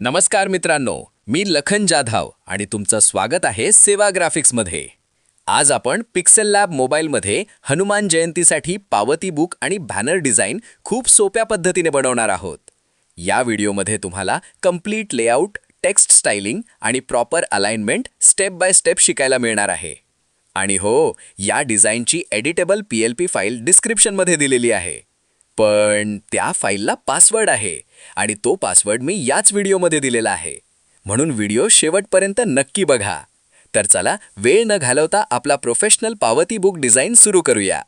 नमस्कार मित्रांनो, मी लखन जाधव आणि तुमचं स्वागत आहे सेवा ग्राफिक्समध्ये. आज आपण पिक्सेललॅब मोबाईलमध्ये हनुमान जयंतीसाठी पावती बुक आणि बॅनर डिझाईन खूप सोप्या पद्धतीने बनवणार आहोत. या व्हिडिओमध्ये तुम्हाला कंप्लीट लेआउट, टेक्स्ट स्टायलिंग आणि proper alignment step by step शिकायला मिळणार आहे. आणि हो, या डिझाईनची एडिटेबल PLP फाईल डिस्क्रिप्शनमध्ये दिलेली आहे. पण त्या फाईलला पासवर्ड आहे आणि तो पासवर्ड मी याच व्हिडिओमध्ये दिलेला आहे. म्हणून व्हिडिओ शेवटपर्यंत नक्की बघा. तर चला, वेळ न घालवता आपला प्रोफेशनल पावती बुक डिझाईन सुरू करूया.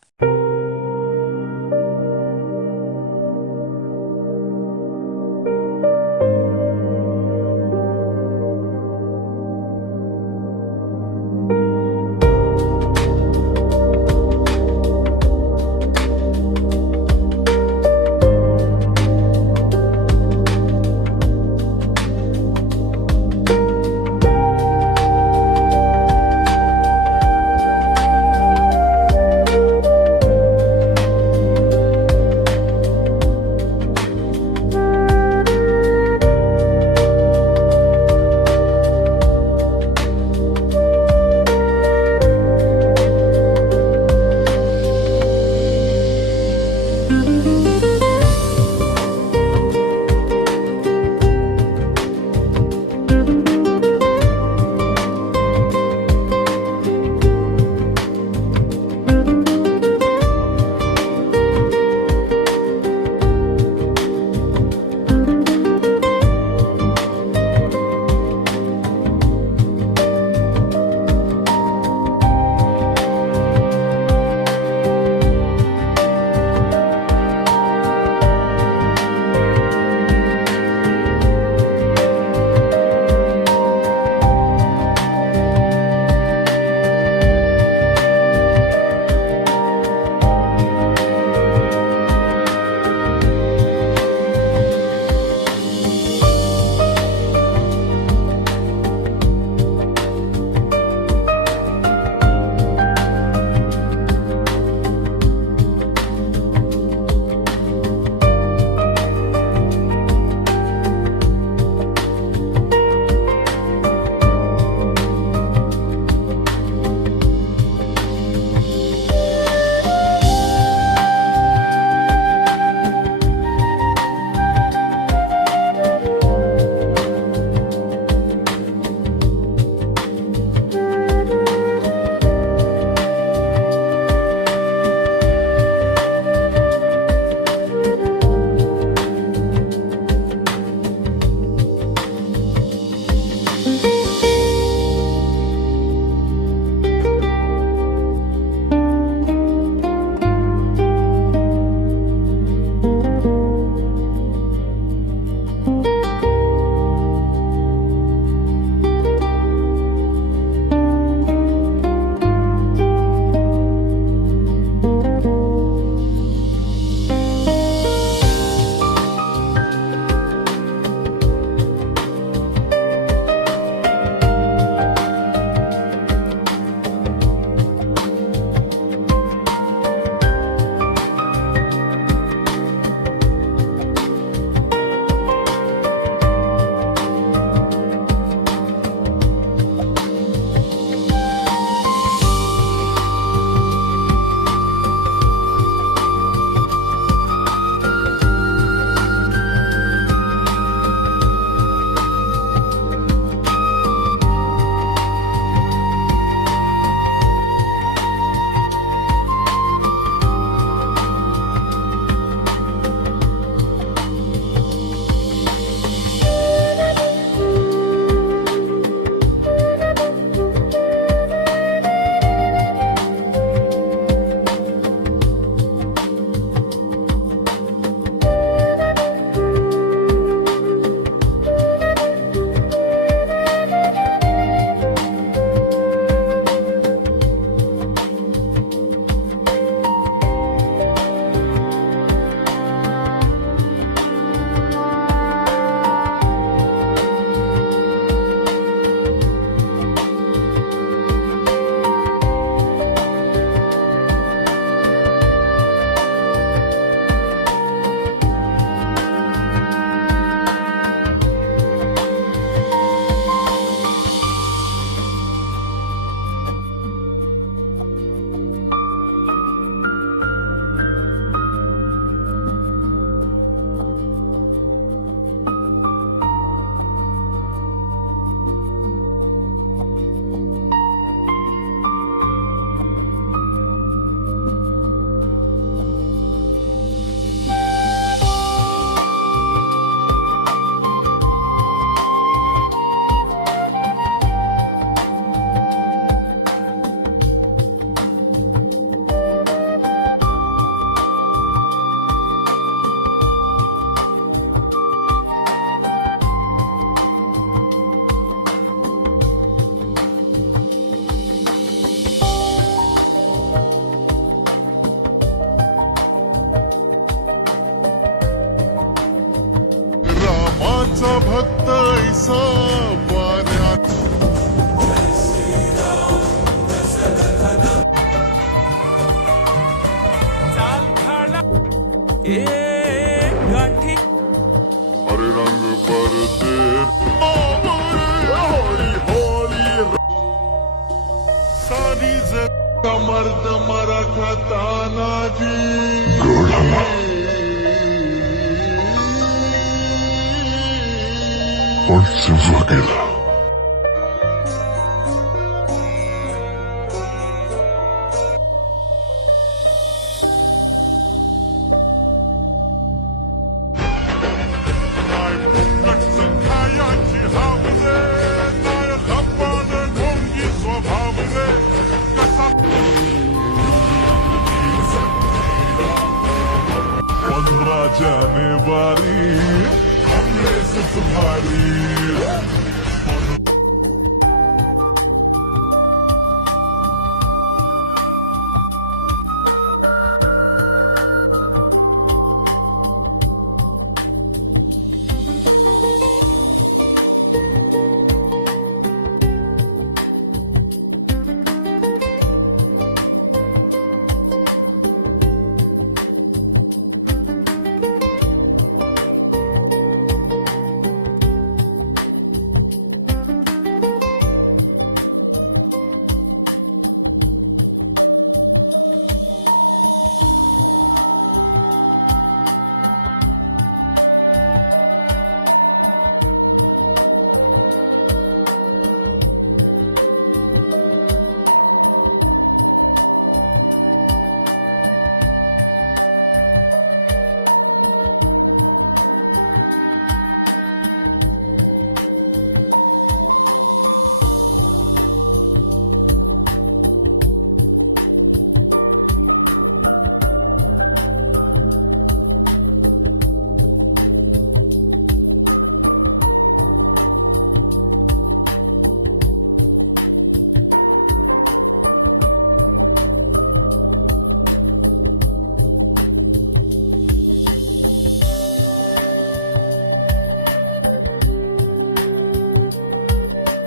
पण सेन्सर केलं.